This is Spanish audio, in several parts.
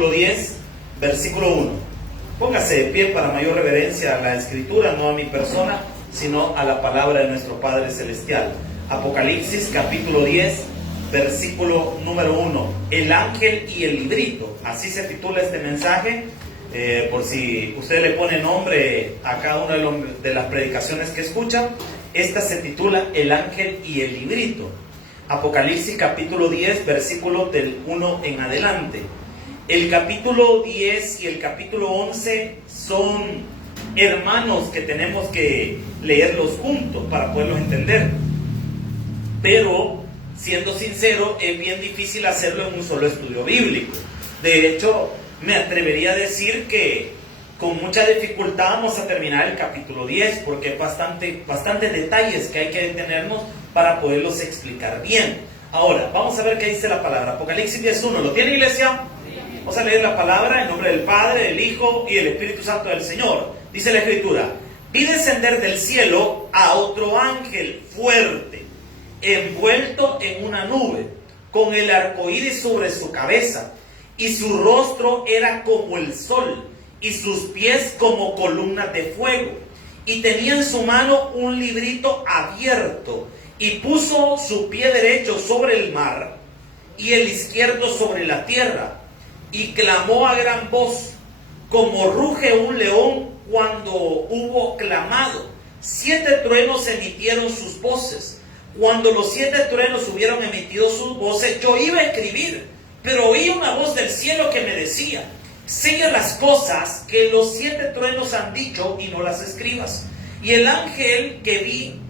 capítulo 10, versículo 1. Póngase de pie para mayor reverencia a la Escritura, no a mi persona, sino a la palabra de nuestro Padre Celestial. Apocalipsis, capítulo 10, versículo número 1. El ángel y el librito. Así se titula este mensaje. Por si usted le pone nombre a cada una de las predicaciones que escucha, esta se titula El ángel y el librito. Apocalipsis capítulo 10, versículo del 1 en adelante. El capítulo 10 y el capítulo 11 son hermanos que tenemos que leerlos juntos para poderlos entender. Pero, siendo sincero, es bien difícil hacerlo en un solo estudio bíblico. De hecho, me atrevería a decir que con mucha dificultad vamos a terminar el capítulo 10, porque hay bastantes detalles que hay que detenernos para poderlos explicar bien. Ahora, vamos a ver qué dice la palabra. Apocalipsis 10.1, ¿lo tiene, iglesia? Vamos a leer la palabra en nombre del Padre, del Hijo y del Espíritu Santo del Señor. Dice la Escritura: vi descender del cielo a otro ángel fuerte, envuelto en una nube, con el arcoíris sobre su cabeza, y su rostro era como el sol, y sus pies como columnas de fuego. Y tenía en su mano un librito abierto, y puso su pie derecho sobre el mar, y el izquierdo sobre la tierra, y clamó a gran voz, como ruge un león cuando hubo clamado. 7 truenos emitieron sus voces. Cuando los 7 truenos hubieron emitido sus voces, yo iba a escribir, pero oí una voz del cielo que me decía: sigue las cosas que los 7 truenos han dicho y no las escribas. Y el ángel que vi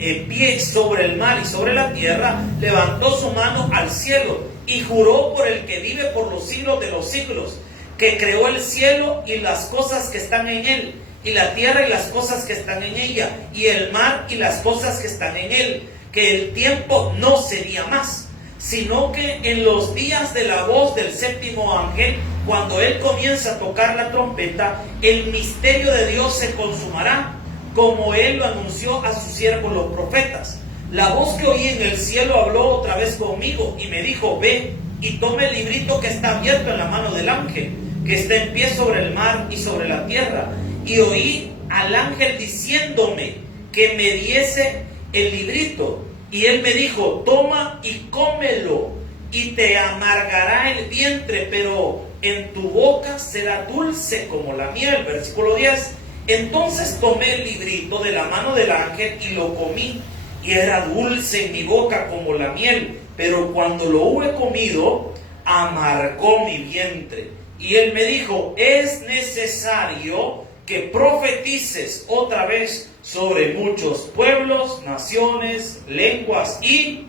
en pie sobre el mar y sobre la tierra levantó su mano al cielo y juró por el que vive por los siglos de los siglos, que creó el cielo y las cosas que están en él, y la tierra y las cosas que están en ella, y el mar y las cosas que están en él, que el tiempo no sería más, sino que en los días de la voz del séptimo ángel, cuando él comienza a tocar la trompeta, el misterio de Dios se consumará, como él lo anunció a sus siervos los profetas. La voz que oí en el cielo habló otra vez conmigo y me dijo: ve y tome el librito que está abierto en la mano del ángel, que está en pie sobre el mar y sobre la tierra. Y oí al ángel diciéndome que me diese el librito. Y él me dijo: toma y cómelo, y te amargará el vientre, pero en tu boca será dulce como la miel. Versículo 10. Entonces tomé el librito de la mano del ángel y lo comí, y era dulce en mi boca como la miel, pero cuando lo hube comido, amargó mi vientre. Y él me dijo: es necesario que profetices otra vez sobre muchos pueblos, naciones, lenguas y...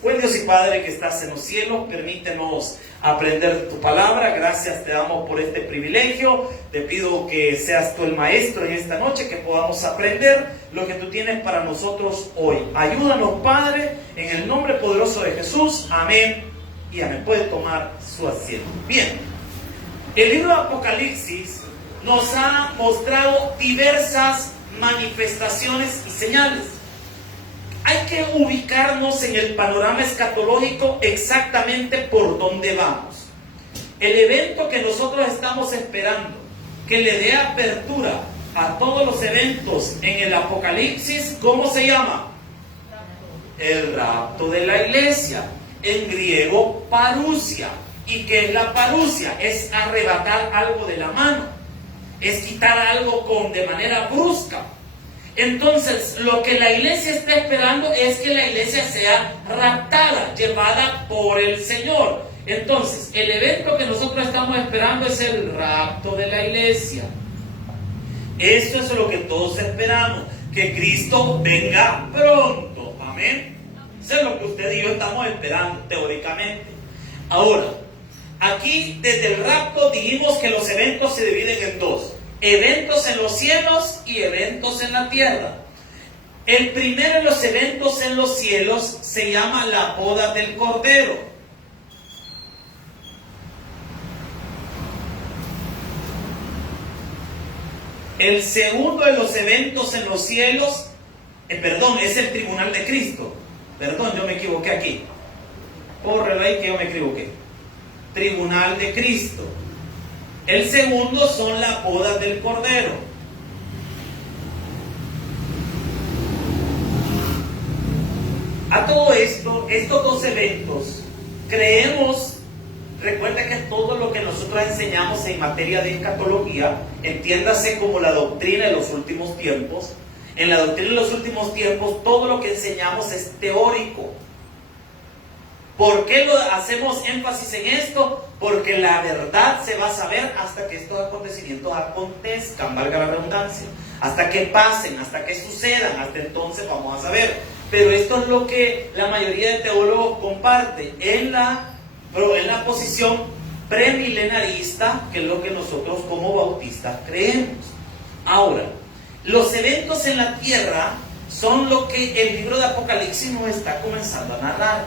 Buen Dios y Padre que estás en los cielos, permítenos aprender tu palabra. Gracias te damos por este privilegio. Te pido que seas tú el maestro en esta noche, que podamos aprender lo que tú tienes para nosotros hoy. Ayúdanos, Padre, en el nombre poderoso de Jesús. Amén y amén. Puede tomar su asiento. Bien, el libro de Apocalipsis nos ha mostrado diversas manifestaciones y señales. Hay que ubicarnos en el panorama escatológico exactamente por dónde vamos. El evento que nosotros estamos esperando, que le dé apertura a todos los eventos en el Apocalipsis, ¿cómo se llama? El rapto de la iglesia. En griego, parusia. ¿Y qué es la parusia? Es arrebatar algo de la mano. Es quitar algo de manera brusca. Entonces, lo que la iglesia está esperando es que la iglesia sea raptada, llevada por el Señor. Entonces, el evento que nosotros estamos esperando es el rapto de la iglesia. Esto es lo que todos esperamos, que Cristo venga pronto. Amén. Eso es lo que usted y yo estamos esperando, teóricamente. Ahora, aquí desde el rapto dijimos que los eventos se dividen en dos: eventos en los cielos y eventos en la tierra. El primero de los eventos en los cielos se llama la boda del Cordero. El segundo de los eventos en los cielos, es el tribunal de Cristo. Perdón, yo me equivoqué aquí. Córrelo ahí que yo me equivoqué. tribunal de Cristo. El segundo son las bodas del Cordero. A todo esto, estos dos eventos, creemos, recuerda que todo lo que nosotros enseñamos en materia de escatología, entiéndase como la doctrina de los últimos tiempos. En la doctrina de los últimos tiempos, todo lo que enseñamos es teórico. ¿Por qué lo hacemos énfasis en esto? Porque la verdad se va a saber hasta que estos acontecimientos acontezcan, valga la redundancia, hasta que pasen, hasta que sucedan, hasta entonces vamos a saber. Pero esto es lo que la mayoría de teólogos comparte en la posición premilenarista, que es lo que nosotros como bautistas creemos. Ahora, los eventos en la tierra son lo que el libro de Apocalipsis nos está comenzando a narrar.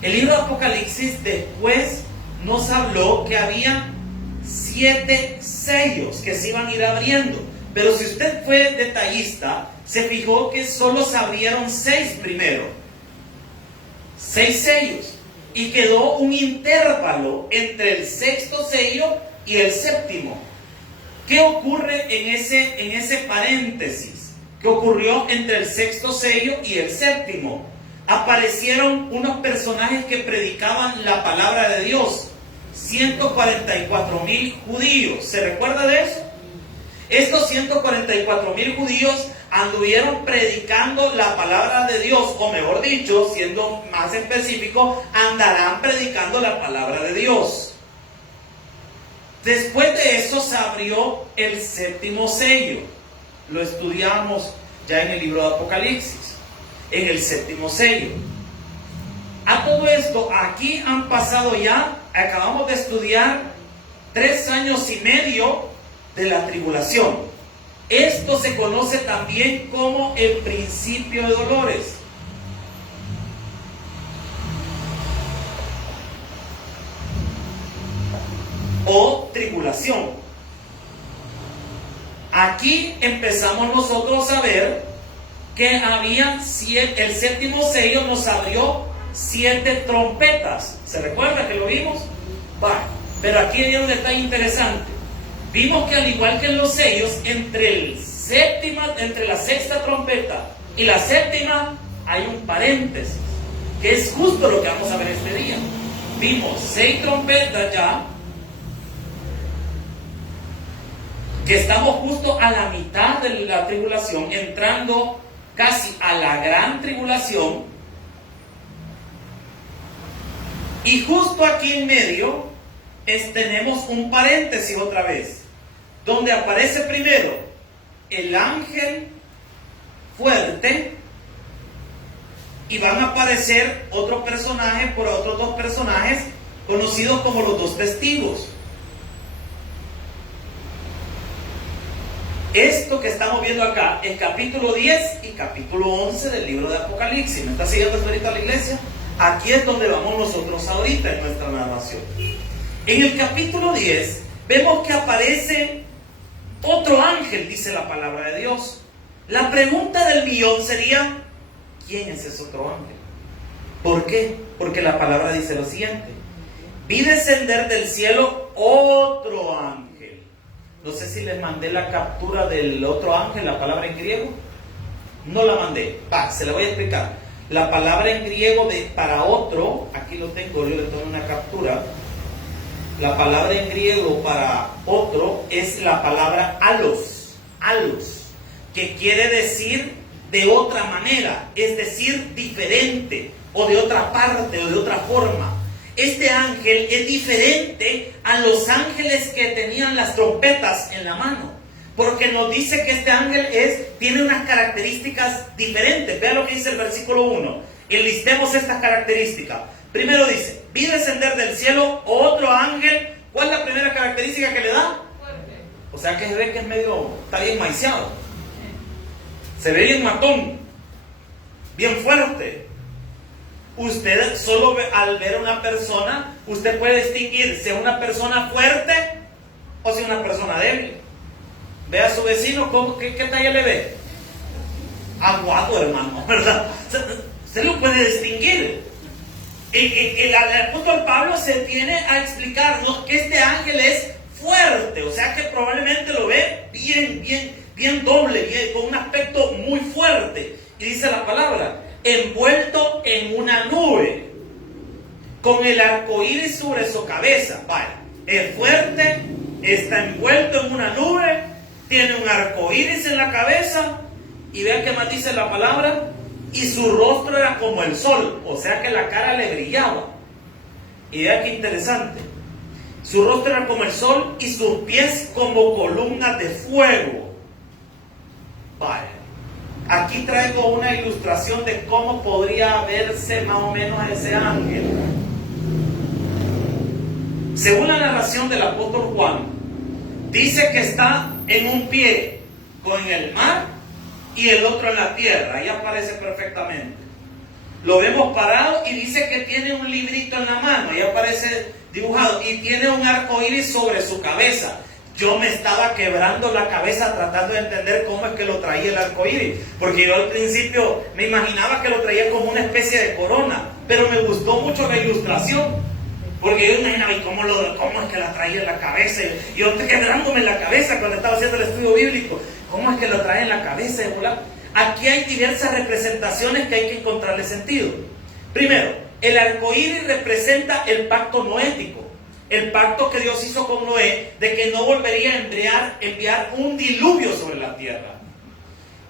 El libro de Apocalipsis después nos habló que había 7 sellos que se iban a ir abriendo. Pero si usted fue detallista, se fijó que solo se abrieron 6 primero. 6 sellos. Y quedó un intervalo entre el 6º sello y el 7º. ¿Qué ocurre en ese paréntesis? ¿Qué ocurrió entre el 6º sello y el 7º? Aparecieron unos personajes que predicaban la palabra de Dios. 144,000 judíos. ¿Se recuerda de eso? Estos 144,000 judíos anduvieron predicando la palabra de Dios, o mejor dicho, siendo más específico, andarán predicando la palabra de Dios. Después de eso se abrió el 7º sello. Lo estudiamos ya en el libro de Apocalipsis, en el 7º sello. A todo esto, aquí han pasado ya, acabamos de estudiar 3 años y medio de la tribulación. Esto se conoce también como el principio de dolores. O tribulación. Aquí empezamos nosotros a ver que había el 7º sello nos abrió 7 trompetas. ¿Se recuerda que lo vimos? Va, pero aquí hay un detalle interesante. Vimos que al igual que en los sellos, entre la 6ª trompeta y la 7ª hay un paréntesis, que es justo lo que vamos a ver este día. Vimos 6 trompetas ya, que estamos justo a la mitad de la tribulación, entrando casi a la gran tribulación, y justo aquí en medio tenemos un paréntesis otra vez, donde aparece primero el ángel fuerte, y van a aparecer otros personajes por otros 2 personajes conocidos como los 2 testigos. Esto que estamos viendo acá es capítulo 10 y capítulo 11 del libro de Apocalipsis. ¿Me está siguiendo ahorita la iglesia? Aquí es donde vamos nosotros ahorita en nuestra narración. En el capítulo 10 vemos que aparece otro ángel, dice la palabra de Dios. La pregunta del millón sería, ¿quién es ese otro ángel? ¿Por qué? Porque la palabra dice lo siguiente: vi descender del cielo otro ángel. No sé si les mandé la captura del otro ángel, la palabra en griego. No la mandé. Se la voy a explicar. La palabra en griego para otro, aquí lo tengo, yo le tomo una captura. La palabra en griego para otro es la palabra alos, que quiere decir de otra manera, es decir, diferente, o de otra parte, o de otra forma. Este ángel es diferente a los ángeles que tenían las trompetas en la mano, porque nos dice que este ángel tiene unas características diferentes. Vea lo que dice el versículo 1. Enlistemos estas características. Primero dice: vi descender del cielo otro ángel. ¿Cuál es la primera característica que le da? Fuerte. O sea que se ve que está bien maiciado. Se ve bien matón, bien fuerte. Usted solo al ver a una persona, usted puede distinguir si es una persona fuerte o si es una persona débil. Ve a su vecino, ¿qué talla le ve? Aguado, hermano, ¿verdad? Usted lo puede distinguir. El apóstol Pablo se tiene a explicarnos que este ángel es fuerte, o sea que probablemente lo ve bien doble, con un aspecto muy fuerte. Y dice la palabra, envuelto en una nube, con el arco iris sobre su cabeza. Vaya, es fuerte, está envuelto en una nube, tiene un arco iris en la cabeza, y vean qué más dice la palabra, y su rostro era como el sol, o sea que la cara le brillaba. Y vean qué interesante, su rostro era como el sol y sus pies como columnas de fuego. Vaya, aquí traigo una ilustración de cómo podría verse más o menos ese ángel. Según la narración del apóstol Juan, dice que está en un pie con el mar y el otro en la tierra. Ahí aparece perfectamente. Lo vemos parado y dice que tiene un librito en la mano. Ahí aparece dibujado. Y tiene un arco iris sobre su cabeza. Yo me estaba quebrando la cabeza tratando de entender cómo es que lo traía el arco iris. Porque yo al principio me imaginaba que lo traía como una especie de corona. Pero me gustó mucho la ilustración. Porque yo imaginaba, ¿y cómo es que la traía en la cabeza? Y yo estoy quebrándome la cabeza cuando estaba haciendo el estudio bíblico. ¿Cómo es que lo trae en la cabeza? Aquí hay diversas representaciones que hay que encontrarle sentido. Primero, el arco iris representa el pacto noético. El pacto que Dios hizo con Noé de que no volvería a enviar un diluvio sobre la tierra.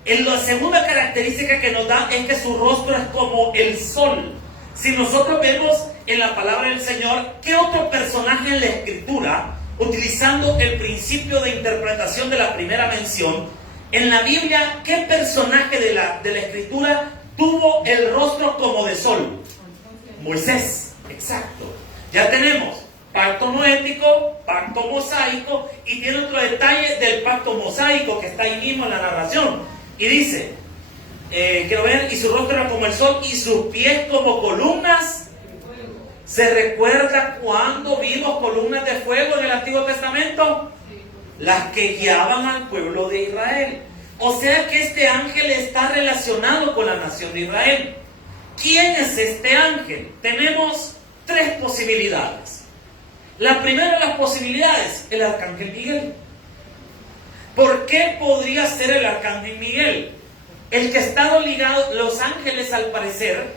La segunda característica que nos da es que su rostro es como el sol. Si nosotros vemos en la palabra del Señor, ¿qué otro personaje en la Escritura, utilizando el principio de interpretación de la primera mención, en la Biblia, qué personaje de la Escritura tuvo el rostro como de sol? Moisés, exacto. Ya tenemos pacto noético, pacto mosaico, y tiene otro detalle del pacto mosaico que está ahí mismo en la narración. Y dice, quiero ver, y su rostro era como el sol y sus pies como columnas. ¿Se recuerda cuando vimos columnas de fuego en el Antiguo Testamento? Las que guiaban al pueblo de Israel. O sea que este ángel está relacionado con la nación de Israel. ¿Quién es este ángel? Tenemos tres posibilidades. La primera de las posibilidades, el arcángel Miguel. ¿Por qué podría ser el arcángel Miguel? El que ha estado ligado, los ángeles al parecer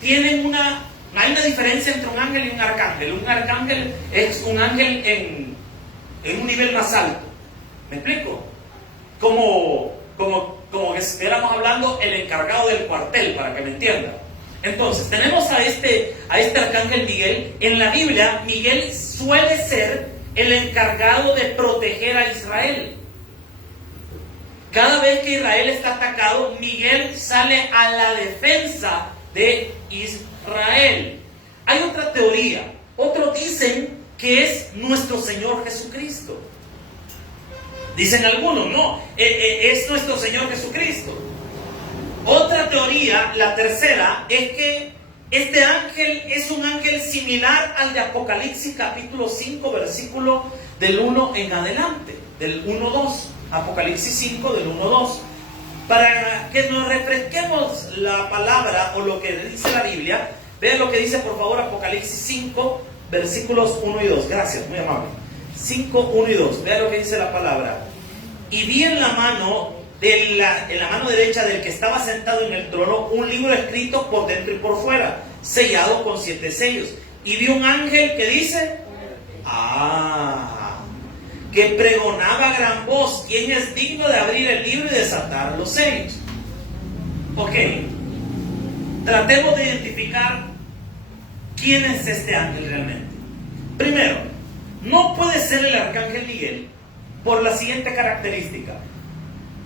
tienen no hay una diferencia entre un ángel y un arcángel. Un arcángel es un ángel en un nivel más alto. ¿Me explico? Como que estuviéramos hablando el encargado del cuartel, para que me entiendan. Entonces, tenemos a este arcángel Miguel. En la Biblia, Miguel suele ser el encargado de proteger a Israel. Cada vez que Israel está atacado, Miguel sale a la defensa de Israel. Hay otra teoría. Otros dicen que es nuestro Señor Jesucristo. Dicen algunos, no, es nuestro Señor Jesucristo. Otra teoría, la tercera, es que este ángel es un ángel similar al de Apocalipsis capítulo 5, versículo del 1 en adelante, del 1-2. Apocalipsis 5, del 1-2. Para que nos refresquemos la palabra o lo que dice la Biblia, vean lo que dice por favor Apocalipsis 5, versículos 1 y 2. Gracias, muy amable. 5, 1 y 2. Vean lo que dice la palabra. Y vi en la mano derecha del que estaba sentado en el trono un libro escrito por dentro y por fuera, sellado con 7 sellos. Y vi un ángel que dice, que pregonaba a gran voz, ¿quién es digno de abrir el libro y desatar los sellos? Ok, tratemos de identificar quién es este ángel realmente. Primero, no puede ser el arcángel Miguel por la siguiente característica.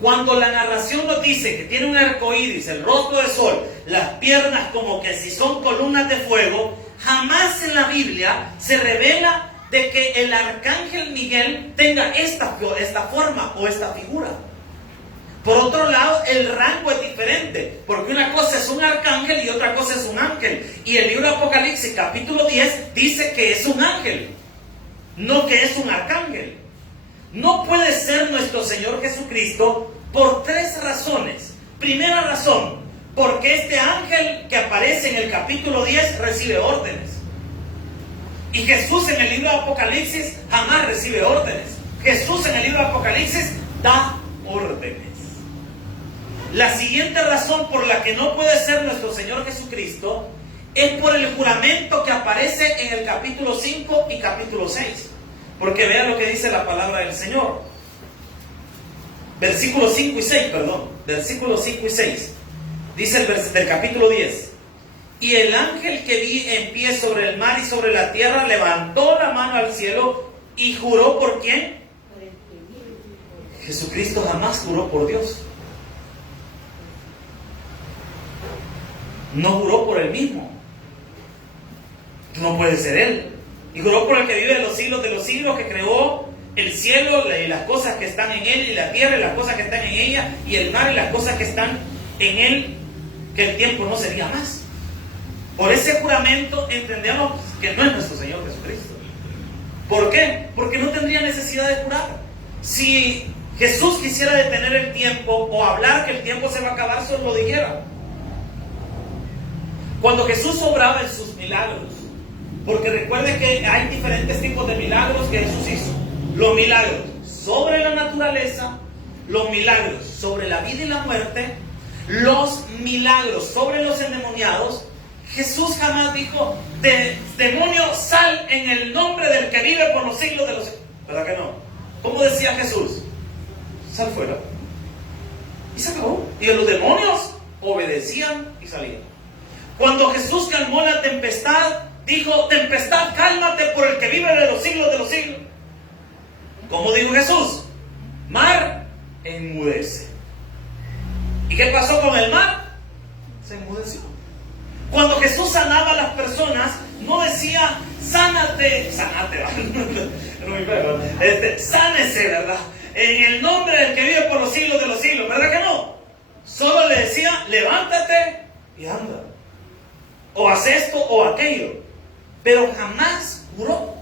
Cuando la narración nos dice que tiene un arco iris, el rostro de sol, las piernas como que si son columnas de fuego, jamás en la Biblia se revela de que el arcángel Miguel tenga esta forma o esta figura. Por otro lado, el rango es diferente, porque una cosa es un arcángel y otra cosa es un ángel. Y el libro de Apocalipsis capítulo 10 dice que es un ángel, no que es un arcángel. No puede ser nuestro Señor Jesucristo por 3 razones. Primera razón, Porque este ángel que aparece en el capítulo 10 recibe órdenes. Y Jesús en el libro de Apocalipsis jamás recibe órdenes. Jesús en el libro de Apocalipsis da órdenes. La siguiente razón por la que no puede ser nuestro Señor Jesucristo es por el juramento que aparece en el capítulo 5 y capítulo 6. Porque vean lo que dice la palabra del Señor. Versículos 5 y 6, perdón. Versículos 5 y 6. Dice del capítulo 10. Y el ángel que vi en pie sobre el mar y sobre la tierra levantó la mano al cielo y juró ¿por quién? Jesucristo jamás juró por Dios. No juró por él mismo. No puede ser él. Y juró por el que vive de los siglos, que creó el cielo y las cosas que están en él, y la tierra y las cosas que están en ella, y el mar y las cosas que están en él, que el tiempo no sería más. Por ese juramento entendemos que no es nuestro Señor Jesucristo. ¿Por qué? Porque no tendría necesidad de jurar. Si Jesús quisiera detener el tiempo o hablar que el tiempo se va a acabar, solo lo dijera. Cuando Jesús obraba en sus milagros, porque recuerde que hay diferentes tipos de milagros que Jesús hizo. Los milagros sobre la naturaleza, los milagros sobre la vida y la muerte, los milagros sobre los endemoniados. Jesús jamás dijo, demonio, sal en el nombre del que vive por los siglos de los siglos. ¿Verdad que no? ¿Cómo decía Jesús? Sal fuera. Y se acabó. Y los demonios obedecían y salían. Cuando Jesús calmó la tempestad, dijo, tempestad, cálmate por el que vive de los siglos de los siglos. ¿Cómo dijo Jesús? Mar, enmudece. ¿Y qué pasó con el mar? Se enmudeció. Cuando Jesús sanaba a las personas, no decía, sánate, sánese, ¿verdad? En el nombre del que vive por los siglos de los siglos, ¿verdad que no? Solo le decía, levántate y anda. O haz esto o aquello. Pero jamás juró.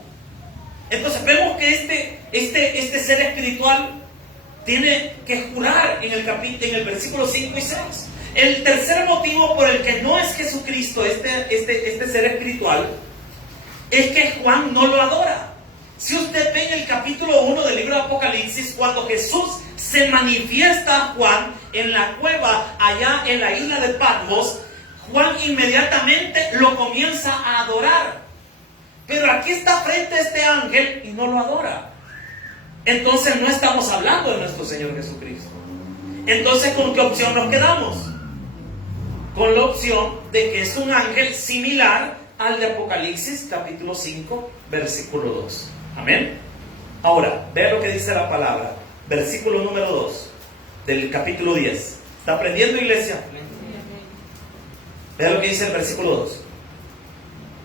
Entonces vemos que este ser espiritual tiene que jurar en el versículo 5 y 6. El tercer motivo por el que no es Jesucristo este ser espiritual es que Juan no lo adora. Si usted ve en el capítulo 1 del libro de Apocalipsis, cuando Jesús se manifiesta a Juan en la cueva allá en la isla de Patmos, Juan inmediatamente lo comienza a adorar. Pero aquí está frente a este ángel y no lo adora. Entonces no estamos hablando de nuestro Señor Jesucristo. Entonces, ¿con qué opción nos quedamos? Con la opción de que es un ángel similar al de Apocalipsis capítulo 5 versículo 2. Amén. Ahora, vea lo que dice la palabra. Versículo número 2 del capítulo 10. ¿Está aprendiendo, iglesia? Vea lo que dice el versículo 2.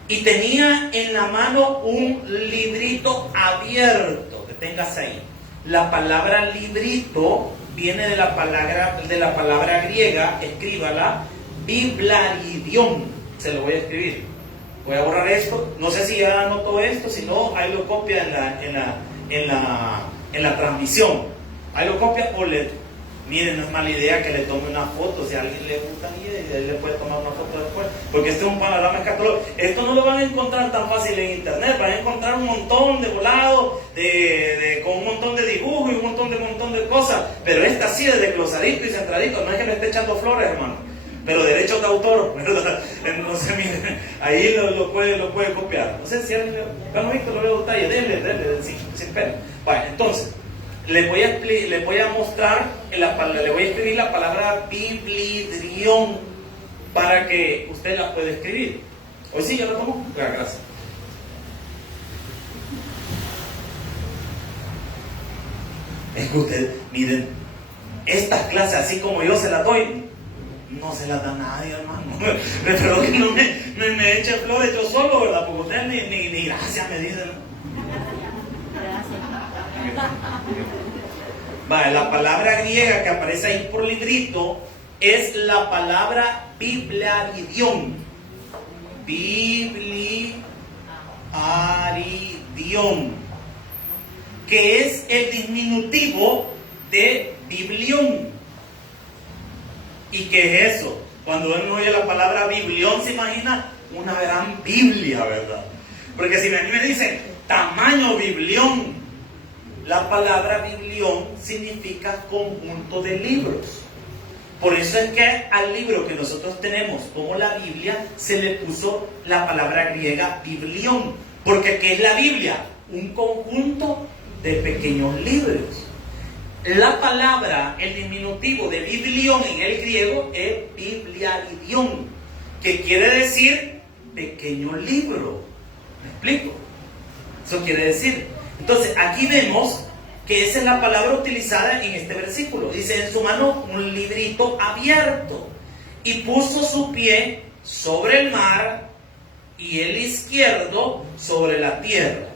Y tenía en la mano un librito abierto. Que tengas ahí. La palabra librito viene de la palabra griega, escríbala, biblaridión. Se lo voy a escribir. Voy a borrar esto. No sé si ya anotó esto, si no, ahí lo copia en la transmisión. Ahí lo copia o le... Miren, no es mala idea que le tome una foto. Si a alguien le gusta, él le puede tomar una foto después. Porque este es un panorama escatológico. Esto no lo van a encontrar tan fácil en internet. Van a encontrar un montón de volados, con un montón de dibujos y un montón de cosas. Pero esta sí es desglosadito y centradito. No es que le esté echando flores, hermano. Pero derechos de autor, ¿verdad? Entonces, miren, ahí lo puede copiar. No sé si alguien... Bueno, Víctor, lo veo detalle. Dele, sin pena. Bueno, entonces... Le voy a mostrar, le voy a escribir la palabra biblidrión para que usted la pueda escribir. ¿Hoy sí ya lo tomo? Gracias. Es que usted, miren, estas clases, así como yo se las doy, no se las da nadie, hermano. Pero que no me eche flores yo solo, ¿verdad? Porque usted ni gracias me dice, ¿no? Vale, la palabra griega que aparece ahí por librito es la palabra biblaridión. Bibliaridión, que es el diminutivo de biblión. ¿Y qué es eso? Cuando uno oye la palabra biblión, se imagina una gran Biblia, ¿verdad? Porque si a mí me dicen tamaño biblión, la palabra biblión significa conjunto de libros. Por eso es que al libro que nosotros tenemos como la Biblia se le puso la palabra griega biblión. Porque ¿qué es la Biblia? Un conjunto de pequeños libros. La palabra, el diminutivo de biblión en el griego es bibliaridión, que quiere decir pequeño libro. ¿Me explico? Eso quiere decir. Entonces, aquí vemos que esa es la palabra utilizada en este versículo. Dice: en su mano un librito abierto, y puso su pie sobre el mar y el izquierdo sobre la tierra.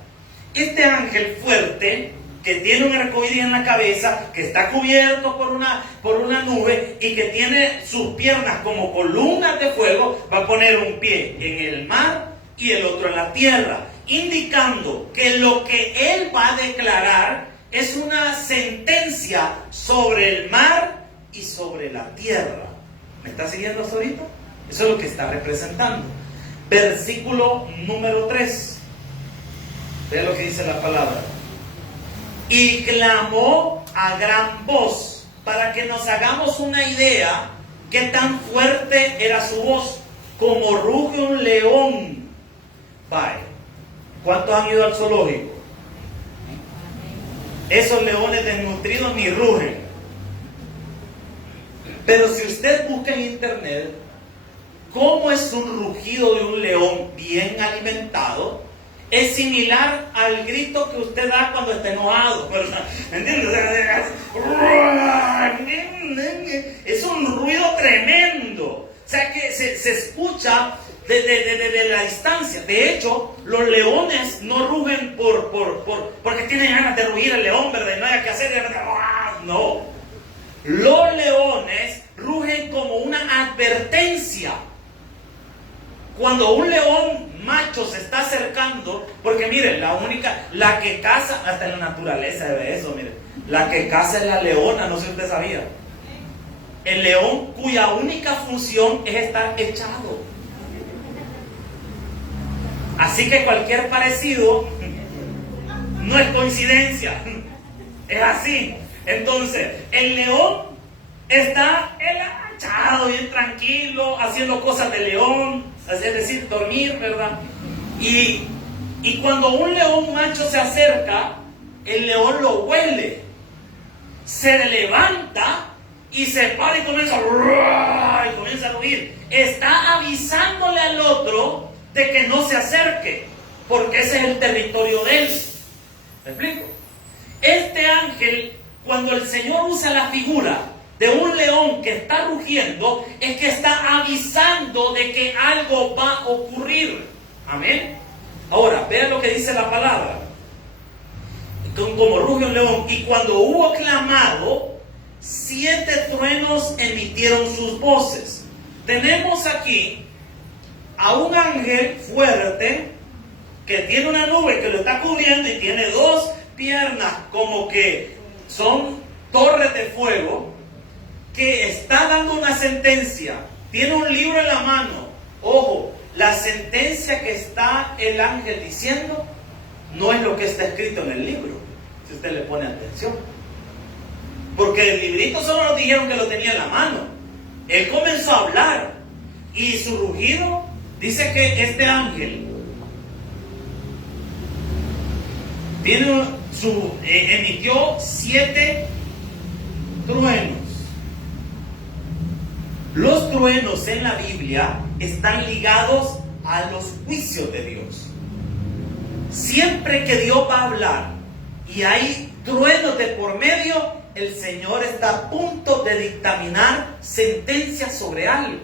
Este ángel fuerte, que tiene un arcoíris en la cabeza, que está cubierto por una nube y que tiene sus piernas como columnas de fuego, va a poner un pie en el mar y el otro en la tierra, indicando que lo que él va a declarar es una sentencia sobre el mar y sobre la tierra. ¿Me está siguiendo hasta ahorita? Eso es lo que está representando. Versículo número 3. Vea lo que dice la palabra. Y clamó a gran voz, para que nos hagamos una idea qué tan fuerte era su voz, como ruge un león. Vaya, ¿cuántos han ido al zoológico? Esos leones desnutridos ni rugen. Pero si usted busca en internet cómo es un rugido de un león bien alimentado, es similar al grito que usted da cuando está enojado, ¿verdad? ¿Entiendes? Es un ruido tremendo. O sea que se escucha desde la distancia. De hecho, los leones no rugen porque tienen ganas de rugir el león, ¿verdad? Y no hay que hacer. No. Los leones rugen como una advertencia. Cuando un león macho se está acercando, porque miren, la que caza, hasta en la naturaleza se ve eso, miren, la que caza es la leona, no sé si usted sabía. El león cuya única función es estar echado. Así que cualquier parecido no es coincidencia, es así. Entonces, el león está echado, bien tranquilo, haciendo cosas de león, es decir, dormir, ¿verdad? Y cuando un león macho se acerca, el león lo huele, se levanta y se para y comienza a rugir. Está avisándole al otro de que no se acerque, porque ese es el territorio de él. ¿Me explico? Este ángel, cuando el Señor usa la figura de un león que está rugiendo, es que está avisando de que algo va a ocurrir. Amén. Ahora, vean lo que dice la palabra. Como ruge un león. Y cuando hubo clamado, 7 truenos emitieron sus voces. Tenemos aquí a un ángel fuerte que tiene una nube que lo está cubriendo y tiene 2 piernas como que son torres de fuego, que está dando una sentencia, tiene un libro en la mano. Ojo, la sentencia que está el ángel diciendo no es lo que está escrito en el libro, si usted le pone atención, porque el librito solo nos dijeron que lo tenía en la mano. Él comenzó a hablar y su rugido dice que este ángel emitió 7 truenos. Los truenos en la Biblia están ligados a los juicios de Dios. Siempre que Dios va a hablar y hay truenos de por medio, el Señor está a punto de dictaminar sentencias sobre algo.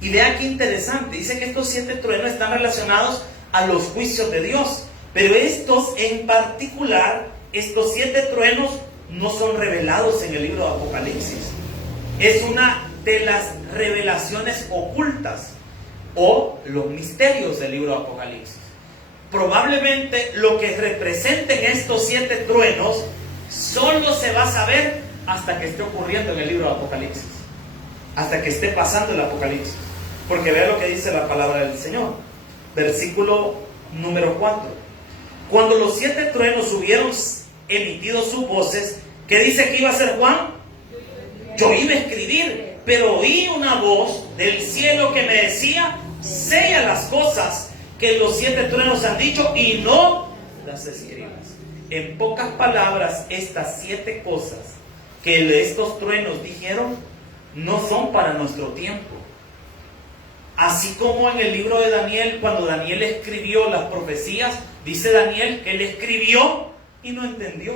Y vea qué interesante, dice que estos 7 truenos están relacionados a los juicios de Dios, pero estos en particular, estos 7 truenos no son revelados en el libro de Apocalipsis. Es una de las revelaciones ocultas o los misterios del libro de Apocalipsis. Probablemente lo que representen estos 7 truenos solo se va a saber hasta que esté ocurriendo en el libro de Apocalipsis. hasta que esté pasando el Apocalipsis. Porque vea lo que dice la palabra del Señor. Versículo número 4. Cuando los 7 truenos hubieron emitido sus voces, ¿qué dice que iba a hacer Juan? Yo iba a escribir, pero oí una voz del cielo que me decía: sella las cosas que los 7 truenos han dicho y no las escribas. En pocas palabras, estas 7 cosas que estos truenos dijeron no son para nuestro tiempo. Así como en el libro de Daniel, cuando Daniel escribió las profecías, dice Daniel que él escribió y no entendió,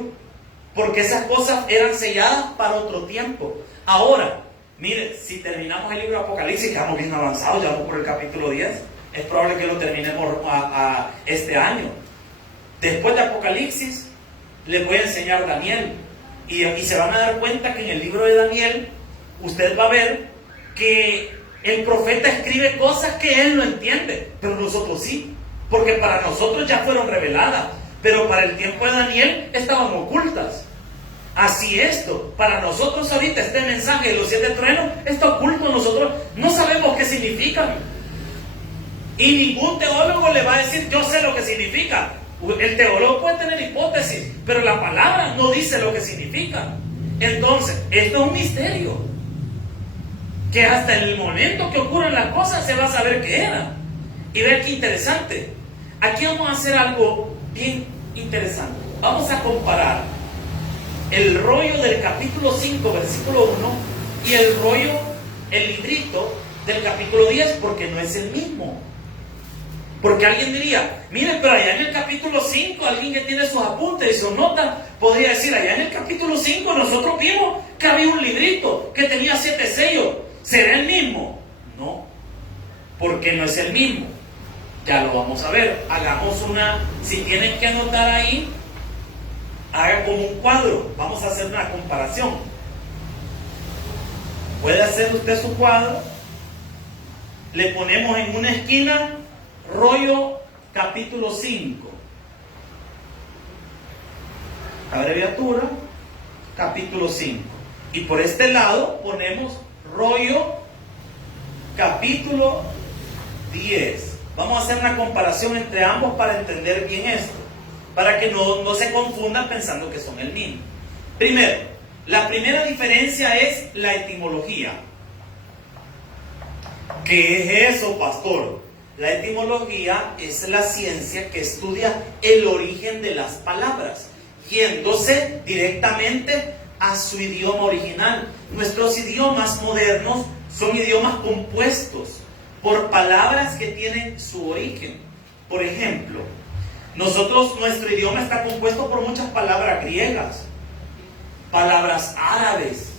porque esas cosas eran selladas para otro tiempo. Ahora, mire, si terminamos el libro de Apocalipsis, que vamos bien avanzados, ya vamos por el capítulo 10, es probable que lo terminemos este año. Después de Apocalipsis, les voy a enseñar Daniel, y se van a dar cuenta que en el libro de Daniel, usted va a ver que el profeta escribe cosas que él no entiende, pero nosotros sí, porque para nosotros ya fueron reveladas, pero para el tiempo de Daniel estaban ocultas. Así esto, para nosotros ahorita este mensaje de los 7 truenos está oculto, nosotros no sabemos qué significa. Y ningún teólogo le va a decir: yo sé lo que significa. El teólogo puede tener hipótesis, pero la palabra no dice lo que significa. Entonces, esto es un misterio, que hasta en el momento que ocurren las cosas se va a saber qué era. Y vean qué interesante. Aquí vamos a hacer algo bien interesante. Vamos a comparar el rollo del capítulo 5, versículo 1, y el rollo, el librito del capítulo 10, porque no es el mismo. Porque alguien diría: miren, pero allá en el capítulo 5, alguien que tiene sus apuntes y sus notas, podría decir: allá en el capítulo 5 nosotros vimos que había un librito que tenía 7 sellos. ¿Será el mismo? No, porque no es el mismo. Ya lo vamos a ver. Hagamos si tienen que anotar ahí, haga como un cuadro. Vamos a hacer una comparación. Puede hacer usted su cuadro. Le ponemos en una esquina rollo capítulo 5, abreviatura capítulo 5, y por este lado ponemos rollo capítulo 10. Vamos a hacer una comparación entre ambos para entender bien esto, para que no se confundan pensando que son el mismo. Primero, la primera diferencia es la etimología. ¿Qué es eso, pastor? La etimología es la ciencia que estudia el origen de las palabras, yéndose directamente a su idioma original. Nuestros idiomas modernos son idiomas compuestos por palabras que tienen su origen. Por ejemplo, nuestro idioma está compuesto por muchas palabras griegas, palabras árabes.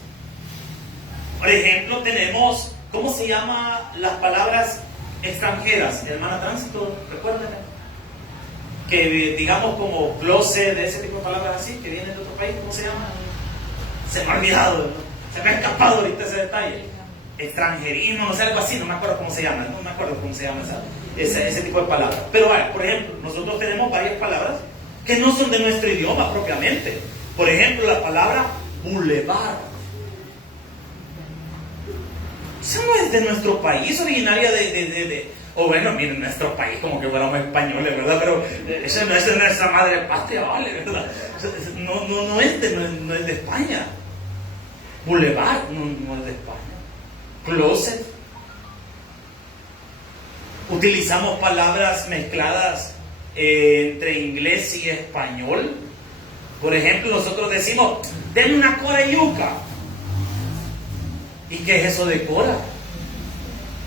Por ejemplo, tenemos, ¿cómo se llama las palabras extranjeras? Hermana Tránsito, recuérdenme, que digamos como closet, de ese tipo de palabras así, que vienen de otro país, ¿cómo se llama? Se me ha olvidado, ¿no? Se me ha escapado ahorita ese detalle. Extranjerismo, no sé, algo así, no me acuerdo cómo se llama, ese tipo de palabras. Pero vale, por ejemplo, nosotros tenemos varias palabras que no son de nuestro idioma propiamente. Por ejemplo, la palabra boulevard. Eso no es de nuestro país, originaria o bueno, miren, nuestro país como que fuéramos españoles, ¿verdad? Pero eso no es de nuestra madre patria, ¿vale? ¿Verdad? No es de España. Boulevard no es de España. Closet. Utilizamos palabras mezcladas entre inglés y español. Por ejemplo, nosotros decimos: denme una cora de yuca. ¿Y qué es eso de cora?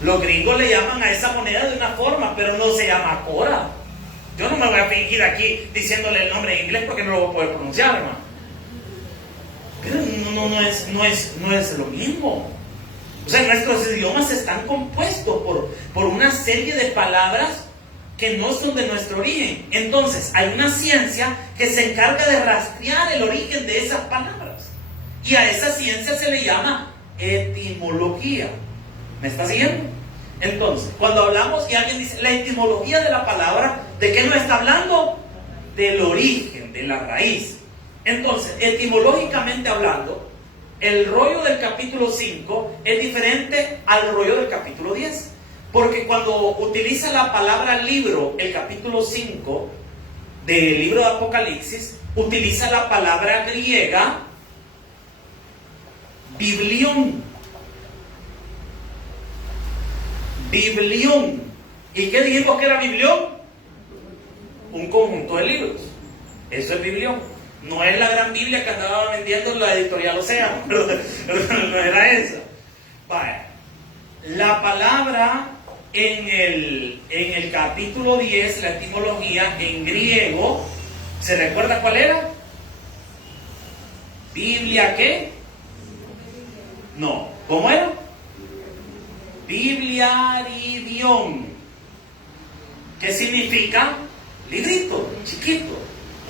Los gringos le llaman a esa moneda de una forma, pero no se llama cora. Yo no me voy a fingir aquí diciéndole el nombre en inglés porque no lo voy a poder pronunciar, hermano. Pero no es lo mismo. O sea, nuestros idiomas están compuestos por una serie de palabras que no son de nuestro origen. Entonces, hay una ciencia que se encarga de rastrear el origen de esas palabras. Y a esa ciencia se le llama etimología. ¿Me está siguiendo? Entonces, cuando hablamos y alguien dice la etimología de la palabra, ¿de qué nos está hablando? Del origen, de la raíz. Entonces, etimológicamente hablando, el rollo del capítulo 5 es diferente al rollo del capítulo 10. Porque cuando utiliza la palabra libro, el capítulo 5 del libro de Apocalipsis, utiliza la palabra griega biblión. Biblión. ¿Y qué dijimos que era biblión? Un conjunto de libros. Eso es biblión. No es la gran Biblia que andaba vendiendo en la editorial Océano. No era esa. Vaya. La palabra en el capítulo 10, la etimología en griego, ¿se recuerda cuál era? ¿Biblia qué? No. ¿Cómo era? Bibliaridión. ¿Qué significa? Librito, chiquito.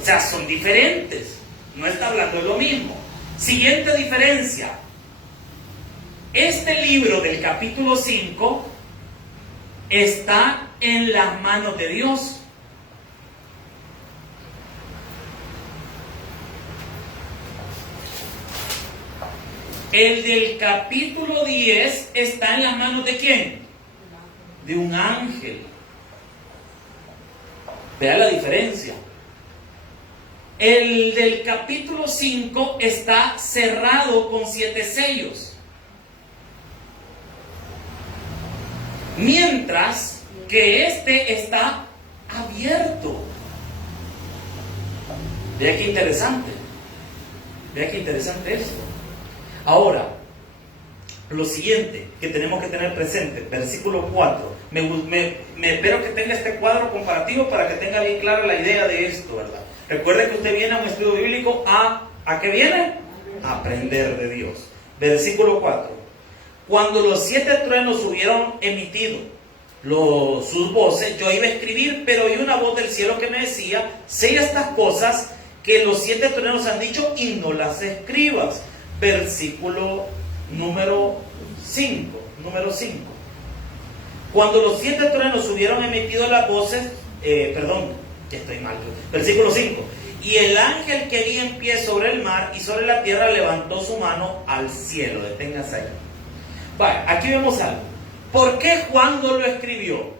O sea, son diferentes. No está hablando de lo mismo. Siguiente diferencia. Este libro del capítulo 5 está en las manos de Dios. El del capítulo 10 está en las manos de ¿quién? De un ángel. Vea la diferencia. El del capítulo 5 está cerrado con 7 sellos. Mientras que este está abierto. Vea qué interesante. Vea qué interesante esto. Ahora, lo siguiente que tenemos que tener presente, versículo 4. Me espero que tenga este cuadro comparativo para que tenga bien clara la idea de esto, ¿verdad? Recuerde que usted viene a un estudio bíblico ¿a qué viene? A aprender de Dios. Versículo 4. Cuando los 7 truenos hubieron emitido sus voces, yo iba a escribir, pero oí una voz del cielo que me decía: sella estas cosas que los 7 truenos han dicho y no las escribas. Versículo número 5. Cuando los 7 truenos hubieron emitido las voces, estoy mal. Versículo 5. Y el ángel que vi en pie sobre el mar y sobre la tierra levantó su mano al cielo. Deténgase ahí. Vale, aquí vemos algo. ¿Por qué Juan no lo escribió?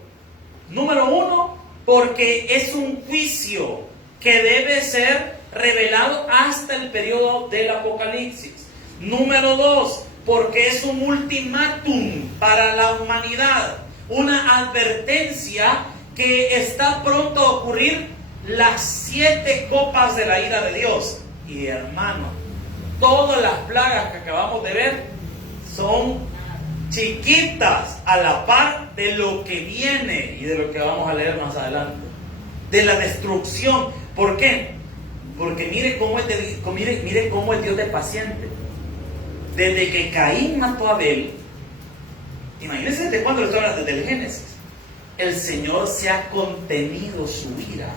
Número 1, porque es un juicio que debe ser revelado hasta el periodo del Apocalipsis. Número 2, porque es un ultimátum para la humanidad, una advertencia que está pronto a ocurrir, las 7 copas de la ira de Dios. Y hermano, todas las plagas que acabamos de ver son chiquitas a la par de lo que viene y de lo que vamos a leer más adelante, de la destrucción. ¿Por qué? Porque mire cómo es Dios de paciente. Desde que Caín mató a Abel, imagínense desde cuándo le estoy hablando, desde el Génesis, el Señor se ha contenido su ira,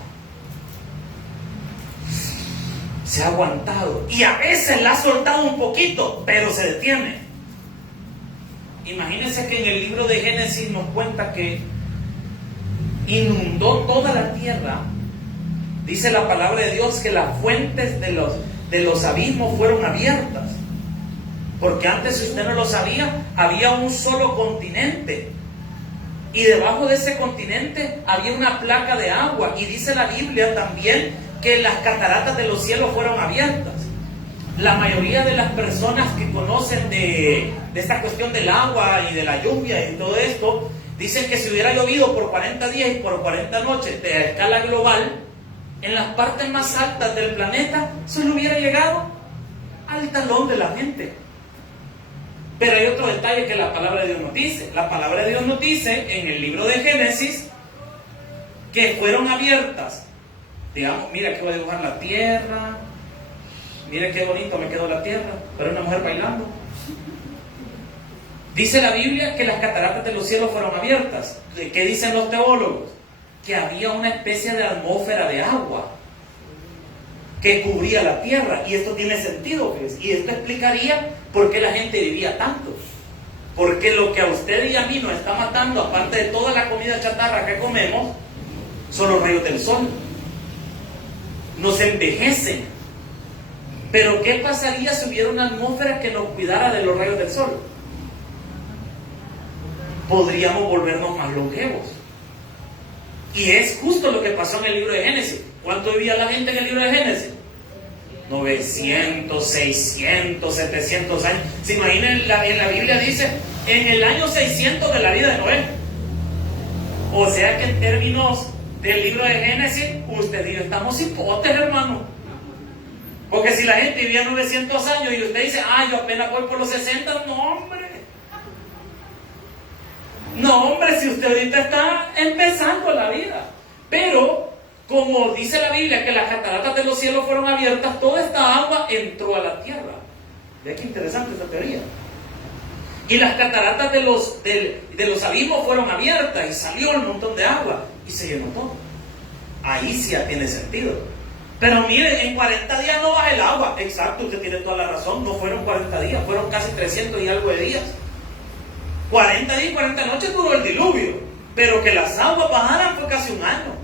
se ha aguantado, y a veces la ha soltado un poquito, pero se detiene. Imagínense que en el libro de Génesis nos cuenta que inundó toda la tierra. Dice la palabra de Dios que las fuentes de los abismos fueron abiertas. Porque antes, si usted no lo sabía, había un solo continente. Y debajo de ese continente había una placa de agua. Y dice la Biblia también que las cataratas de los cielos fueron abiertas. La mayoría de las personas que conocen de esta cuestión del agua y de la lluvia y todo esto, dicen que si hubiera llovido por 40 días y por 40 noches de escala global, en las partes más altas del planeta, se le hubiera llegado al talón de la gente. Pero hay otro detalle que la palabra de Dios nos dice. La palabra de Dios nos dice en el libro de Génesis que fueron abiertas. Digamos, mira que voy a dibujar la tierra. Mira qué bonito me quedó la tierra. Pero una mujer bailando. Dice la Biblia que las cataratas de los cielos fueron abiertas. ¿Qué dicen los teólogos? Que había una especie de atmósfera de agua que cubría la tierra. Y esto tiene sentido, pues. Y esto explicaría por qué la gente vivía tanto. Porque lo que a usted y a mí nos está matando, aparte de toda la comida chatarra que comemos, son los rayos del sol. Nos envejecen. Pero ¿qué pasaría si hubiera una atmósfera que nos cuidara de los rayos del sol? Podríamos volvernos más longevos. Y es justo lo que pasó en el libro de Génesis. ¿Cuánto vivía la gente en el libro de Génesis? 900, 600, 700 años. Se imaginen, en la Biblia dice, en el año 600 de la vida de Noé. O sea que en términos del libro de Génesis, usted y yo estamos hipotes, hermano. Porque si la gente vivía 900 años y usted dice, yo apenas voy por los 60, no hombre. No hombre, si usted ahorita está empezando la vida. Pero, como dice la Biblia, que las cataratas de los cielos fueron abiertas, toda esta agua entró a la tierra. Vea qué interesante esta teoría. Y las cataratas de los abismos fueron abiertas y salió un montón de agua y se llenó todo. Ahí sí ya tiene sentido. Pero mire, en 40 días no baja el agua. Exacto, usted tiene toda la razón. No fueron 40 días, fueron casi 300 y algo de días. 40 días y 40 noches duró el diluvio. Pero que las aguas bajaran fue casi un año.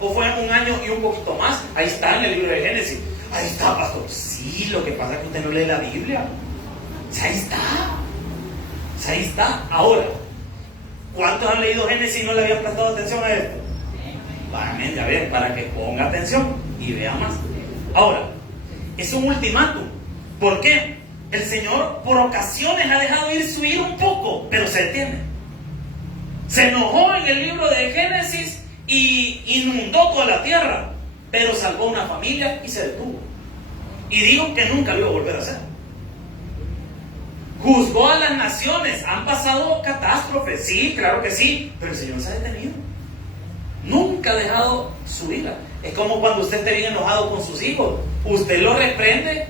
O fue un año y un poquito más. Ahí está en el libro de Génesis. Ahí está, pastor. Sí, lo que pasa es que usted no lee la Biblia. Ahí está. Ahí está. Ahora, ¿cuántos han leído Génesis y no le habían prestado atención a esto? Bueno, ya ven, para que ponga atención y vea más. Ahora, es un ultimátum. ¿Por qué? El Señor por ocasiones ha dejado ir su ira un poco, pero se detiene. Se enojó en el libro de Génesis y inundó toda la tierra, pero salvó una familia y se detuvo. Y dijo que nunca lo iba a volver a hacer. Juzgó a las naciones. Han pasado catástrofes, sí, claro que sí, pero el Señor se ha detenido. Nunca ha dejado su ira. Es como cuando usted esté bien enojado con sus hijos. Usted los reprende,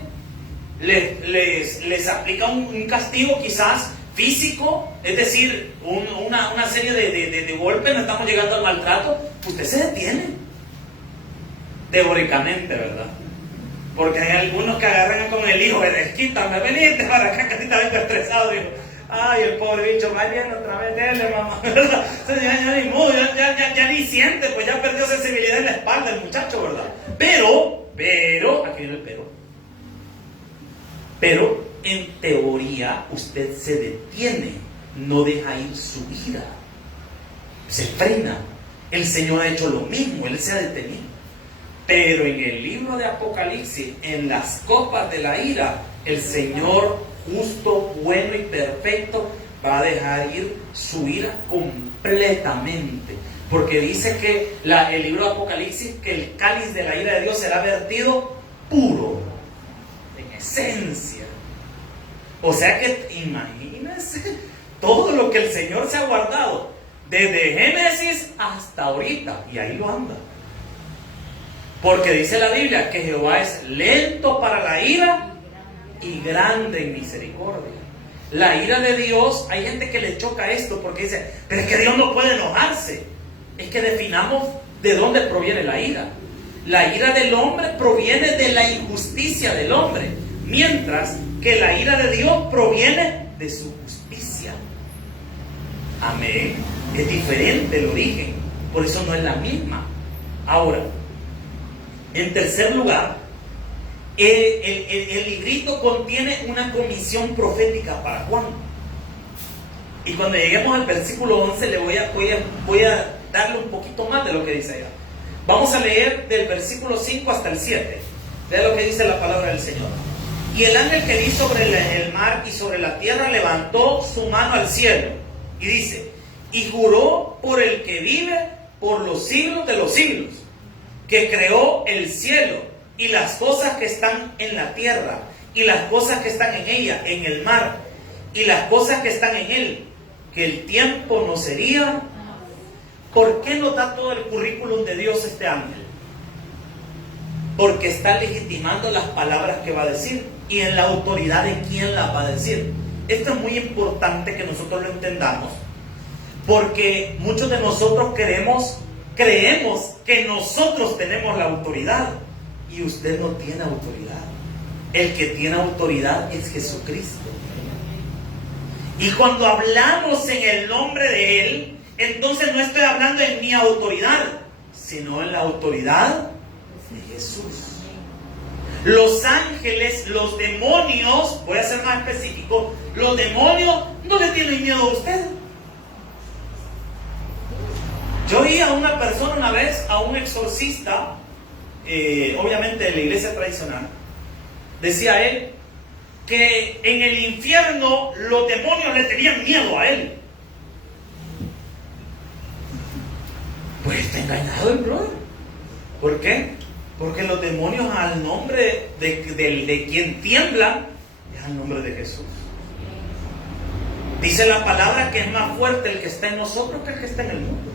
les aplica un castigo quizás físico, es decir, una serie de golpes, no estamos llegando al maltrato. Usted se detiene. Teóricamente, ¿verdad? Porque hay algunos que agarran con el hijo, quítame, venite para acá, que ahorita vengo estresado. Digo, ay, el pobre bicho, va bien otra vez, dele, mamá. Ya ni siente, pues ya perdió sensibilidad en la espalda el muchacho, ¿verdad? Pero, aquí viene el pero. Pero, en teoría, usted se detiene, no deja ir su ira. Se frena. El Señor ha hecho lo mismo, Él se ha detenido. Pero en el libro de Apocalipsis, en las copas de la ira, el Señor justo, bueno y perfecto va a dejar ir su ira completamente. Porque dice que el libro de Apocalipsis, que el cáliz de la ira de Dios será vertido puro, en esencia. O sea que imagínense todo lo que el Señor se ha guardado desde Génesis hasta ahorita, y ahí lo anda. Porque dice la Biblia que Jehová es lento para la ira y grande en misericordia. La ira de Dios, hay gente que le choca esto porque dice, pero es que Dios no puede enojarse. Es que definamos de dónde proviene la ira. La ira del hombre proviene de la injusticia del hombre, mientras que la ira de Dios proviene de su justicia. Amén. Es diferente el origen, por eso no es la misma. Ahora, en tercer lugar, el librito contiene una comisión profética para Juan. Y cuando lleguemos al versículo 11 voy a darle un poquito más de lo que dice allá. Vamos a leer del versículo 5 hasta el 7. Vea lo que dice la palabra del Señor. Y el ángel que vi sobre el mar y sobre la tierra levantó su mano al cielo y dice, y juró por el que vive por los siglos de los siglos, que creó el cielo y las cosas que están en la tierra y las cosas que están en ella, en el mar y las cosas que están en él, que el tiempo no sería. ¿Por qué no da todo el currículum de Dios este ángel? Porque está legitimando las palabras que va a decir y en la autoridad de quién las va a decir. Esto es muy importante que nosotros lo entendamos, porque muchos de nosotros creemos que nosotros tenemos la autoridad y usted no tiene autoridad. El que tiene autoridad es Jesucristo. Y cuando hablamos en el nombre de Él, entonces no estoy hablando en mi autoridad, sino en la autoridad de Jesús. Los ángeles, los demonios, voy a ser más específico, los demonios no le tienen miedo a usted. Yo oí a una persona una vez, a un exorcista, obviamente de la iglesia tradicional, decía él que en el infierno los demonios le tenían miedo a él. Pues está engañado el brother. ¿Por qué? Porque los demonios al nombre de quien tiemblan es al nombre de Jesús. Dice la palabra que es más fuerte el que está en nosotros que el que está en el mundo.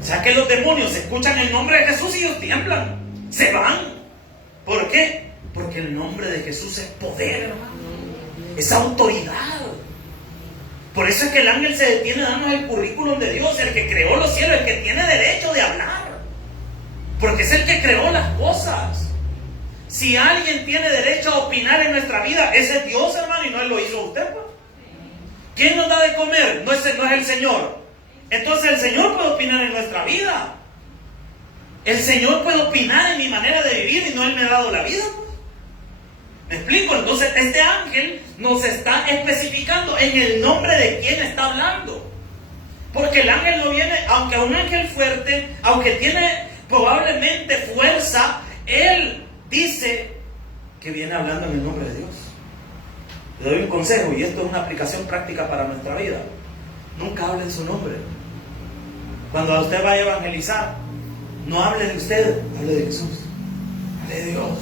O sea que los demonios escuchan el nombre de Jesús y ellos tiemblan, se van. ¿Por qué? Porque el nombre de Jesús es poder, hermano. Es autoridad. Por eso es que el ángel se detiene a darnos el currículum de Dios, el que creó los cielos, el que tiene derecho de hablar. Porque es el que creó las cosas. Si alguien tiene derecho a opinar en nuestra vida, ese es Dios, hermano, y no Él lo hizo usted, pues. ¿Quién nos da de comer? No es el Señor. Entonces el Señor puede opinar en nuestra vida. El Señor puede opinar en mi manera de vivir y no Él me ha dado la vida, pues. ¿Me explico? Entonces este ángel nos está especificando en el nombre de quién está hablando. Porque el ángel no viene, aunque un ángel fuerte, aunque tiene probablemente fuerza, él dice que viene hablando en el nombre de Dios. Le doy un consejo, y esto es una aplicación práctica para nuestra vida. Nunca hable en su nombre. Cuando usted vaya a evangelizar, no hable de usted, hable de Jesús, hable de Dios,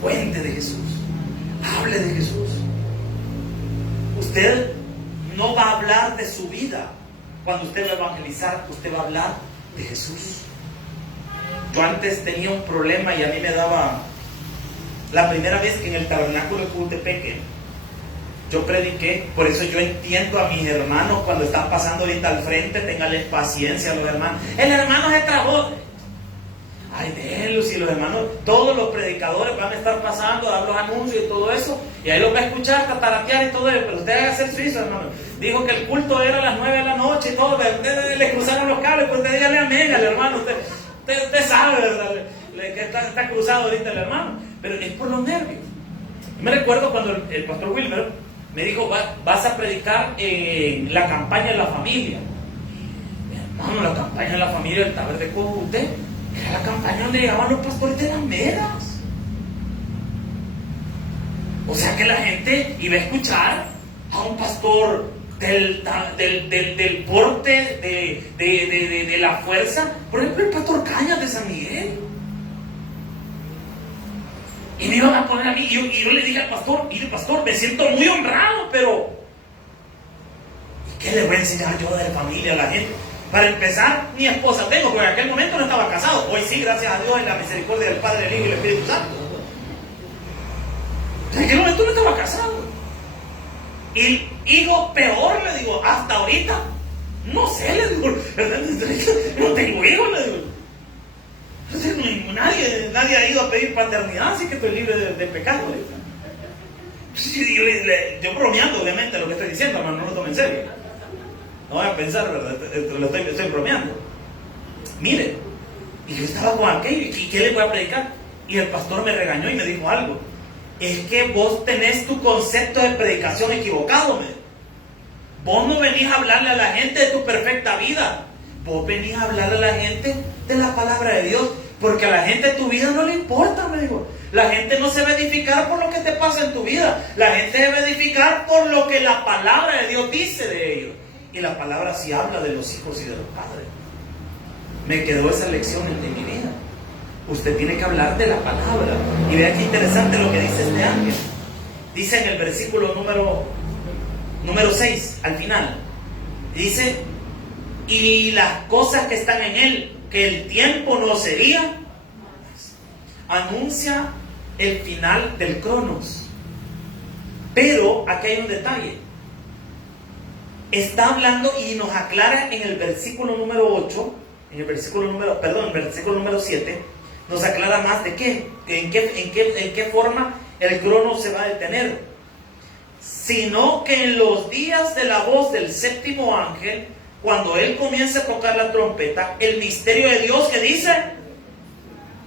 cuente de Jesús, hable de Jesús. Usted no va a hablar de su vida. Cuando usted va a evangelizar, usted va a hablar de Jesús. Yo antes tenía un problema y a mí me daba, la primera vez que en el tabernáculo de Cojutepeque yo prediqué. Por eso yo entiendo a mis hermanos cuando están pasando ahorita al frente, ténganles paciencia a los hermanos. El hermano se trabó. Ay, déjenlos, y los hermanos, todos los predicadores van a estar pasando a dar los anuncios y todo eso, y ahí los va a escuchar, tataratear y todo eso, pero usted haga hacer suizo, hermano. Dijo que el culto era a las 9 de la noche y todo, le cruzaron los cables, pues usted dígale amén al hermano, usted sabe, ¿verdad? Que está cruzado ahorita el hermano, pero es por los nervios. Yo me recuerdo cuando el pastor Wilber me dijo, vas a predicar en la campaña de la familia. Hermano, la campaña de la familia del Taber de Cojute era la campaña donde llegaban los pastores de las medas. O sea que la gente iba a escuchar a un pastor del porte, de la fuerza. Por ejemplo, el pastor Cañas de San Miguel. Y me iban a poner a mí, y yo le dije al pastor, mire pastor, me siento muy honrado, pero ¿y qué le voy a enseñar yo de la familia a la gente? Para empezar, mi esposa tengo, porque en aquel momento no estaba casado. Hoy sí, gracias a Dios, en la misericordia del Padre, del Hijo y del Espíritu Santo. En aquel momento no estaba casado. Y hijo, peor, le digo, hasta ahorita, no sé, le digo, no tengo hijos, le digo. Entonces, nadie ha ido a pedir paternidad, así que estoy libre de pecado. Yo bromeando, obviamente, lo que estoy diciendo, hermano, no lo tomen en serio. No voy a pensar, ¿verdad? Estoy bromeando. Mire, y yo estaba con aquello, ¿y qué le voy a predicar? Y el pastor me regañó y me dijo algo. Es que vos tenés tu concepto de predicación equivocado, ¿me? Vos no venís a hablarle a la gente de tu perfecta vida. Vos venís a hablarle a la gente de la palabra de Dios, porque a la gente tu vida no le importa, me dijo. La gente no se va a edificar por lo que te pasa en tu vida. La gente se va a edificar por lo que la palabra de Dios dice de ellos. Y la palabra sí habla de los hijos y de los padres. Me quedó esa lección en mi vida. Usted tiene que hablar de la palabra. Y vea qué interesante lo que dice este ángel. Dice en el versículo número 6, al final. Dice, y las cosas que están en él, que el tiempo no sería, anuncia el final del Cronos. Pero aquí hay un detalle. Está hablando y nos aclara en el versículo número 8, en el versículo número 7, nos aclara más de qué, en qué forma el Cronos se va a detener. Sino que en los días de la voz del séptimo ángel, cuando él comience a tocar la trompeta, el misterio de Dios que dice,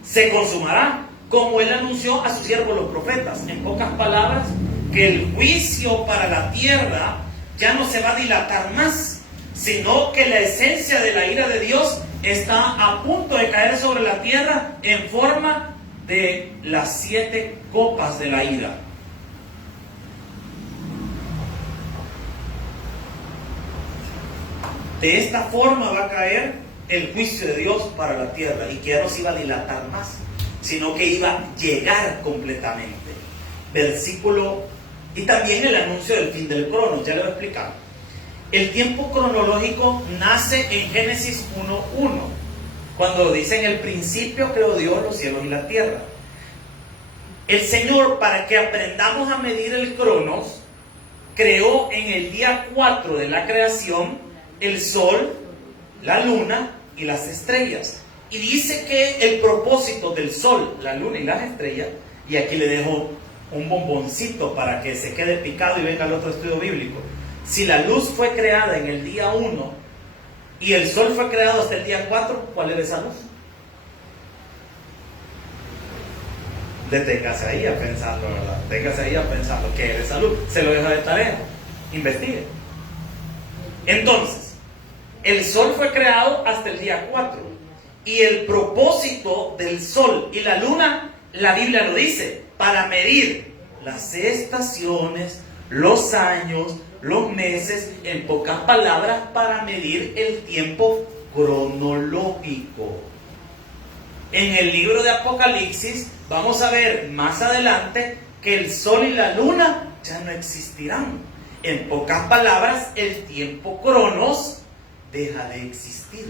se consumará. como Él anunció a sus siervos los profetas. En pocas palabras, que el juicio para la tierra ya no se va a dilatar más, sino que la esencia de la ira de Dios está a punto de caer sobre la tierra en forma de las 7 copas de la ira. De esta forma va a caer el juicio de Dios para la tierra, y que ya no se iba a dilatar más, sino que iba a llegar completamente. Versículo, y también el anuncio del fin del cronos, ya le voy a explicar. El tiempo cronológico nace en Génesis 1:1, cuando dice: en el principio creó Dios los cielos y la tierra. El Señor, para que aprendamos a medir el cronos, creó en el día 4 de la creación el sol, la luna y las estrellas. Y dice que el propósito del sol, la luna y las estrellas, y aquí le dejo un bomboncito para que se quede picado y venga el otro estudio bíblico. Si la luz fue creada en el día 1 y el sol fue creado hasta el día 4, ¿cuál era esa luz? Deténgase ahí a pensarlo, ¿verdad? Deténgase ahí a pensarlo. ¿Qué era esa luz? Se lo dejo de tarea. Investigue. Entonces, el sol fue creado hasta el día 4. Y el propósito del sol y la luna, la Biblia lo dice, para medir las estaciones, los años, los meses, en pocas palabras, para medir el tiempo cronológico. En el libro de Apocalipsis vamos a ver más adelante que el sol y la luna ya no existirán. En pocas palabras, el tiempo cronos deja de existir.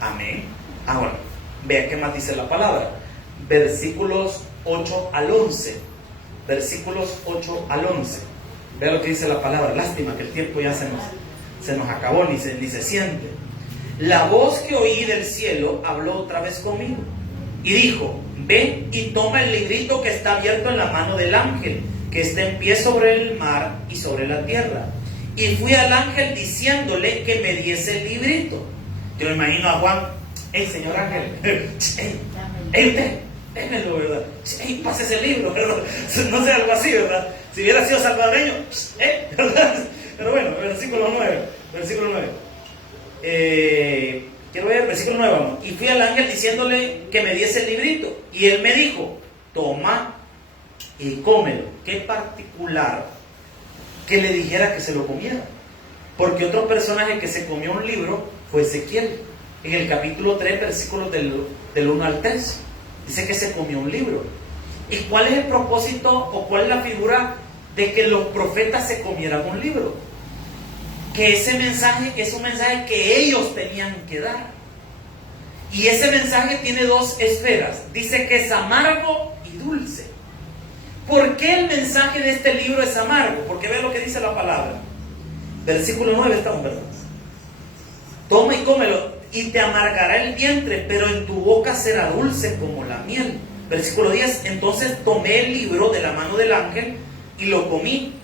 Amén. Bueno, vea qué más dice la palabra. Versículos 8 al 11. Versículos 8 al 11. Vea lo que dice la palabra. Lástima que el tiempo ya se nos acabó, ni se siente. La voz que oí del cielo habló otra vez conmigo y dijo: ve y toma el librito que está abierto en la mano del ángel, que está en pie sobre el mar y sobre la tierra. Y fui al ángel diciéndole que me diese el librito. Yo me imagino a Juan: hey, señor ángel, usted, démelo, ¿verdad? Hey, pase ese libro, ¿verdad? No sé, algo así, ¿verdad? Si hubiera sido salvadoreño, ¿verdad? Pero bueno, versículo 9. Quiero ver, versículo 9, vamos. Y fui al ángel diciéndole que me diese el librito. Y él me dijo: toma y cómelo. Qué particular que le dijera que se lo comiera, porque otro personaje que se comió un libro fue Ezequiel. En el capítulo 3, versículos del 1 al 3, dice que se comió un libro. ¿Y cuál es el propósito o cuál es la figura de que los profetas se comieran un libro? Que ese mensaje es un mensaje que ellos tenían que dar. Y ese mensaje tiene 2 esferas. Dice que es amargo y dulce. ¿Por qué el mensaje de este libro es amargo? Porque ve lo que dice la palabra. Versículo 9 estamos, ¿verdad? Toma y cómelo, y te amargará el vientre, pero en tu boca será dulce como la miel. Versículo 10. Entonces tomé el libro de la mano del ángel y lo comí,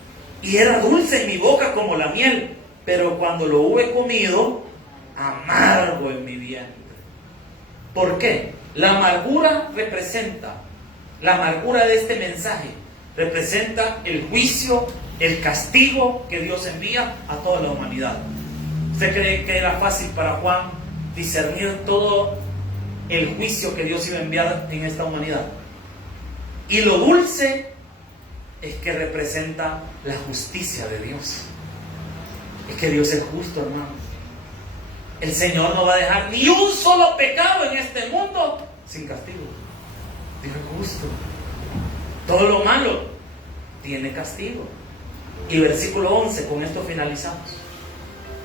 y era dulce en mi boca como la miel, pero cuando lo hube comido, amargo en mi vientre. ¿Por qué? La amargura de este mensaje representa el juicio, el castigo que Dios envía a toda la humanidad. ¿Usted cree que era fácil para Juan discernir todo el juicio que Dios iba a enviar en esta humanidad? Y lo dulce es que representa la justicia de Dios. Es que Dios es justo, hermano. El Señor no va a dejar ni un solo pecado en este mundo sin castigo. Dios es justo. Todo lo malo tiene castigo. Y versículo 11, con esto finalizamos.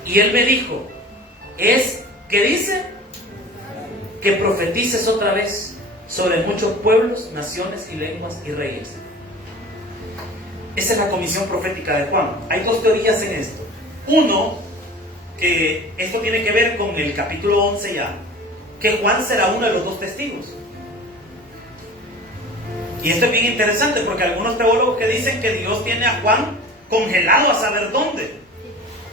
Y él me dijo: ¿qué dice? Que profetices otra vez sobre muchos pueblos, naciones y lenguas y reyes. Esa es la comisión profética de Juan. Hay 2 teorías en esto. Uno, que esto tiene que ver con el capítulo 11 ya, que Juan será uno de los 2 testigos. Y esto es bien interesante, porque algunos teólogos que dicen que Dios tiene a Juan congelado a saber dónde,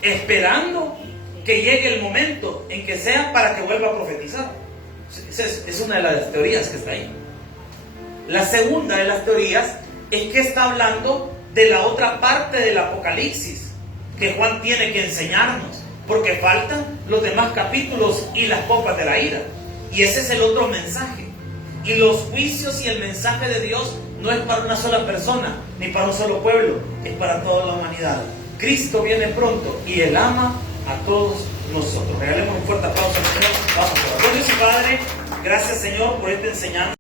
esperando que llegue el momento en que sea para que vuelva a profetizar. Esa es una de las teorías que está ahí. La segunda de las teorías es que está hablando de la otra parte del Apocalipsis que Juan tiene que enseñarnos, porque faltan los demás capítulos y las copas de la ira. Y ese es el otro mensaje. Y los juicios y el mensaje de Dios no es para una sola persona, ni para un solo pueblo, es para toda la humanidad. Cristo viene pronto y Él ama a todos nosotros. Regalemos un fuerte aplauso al Señor. Vamos a orar. Dios y Padre, gracias Señor por esta enseñanza.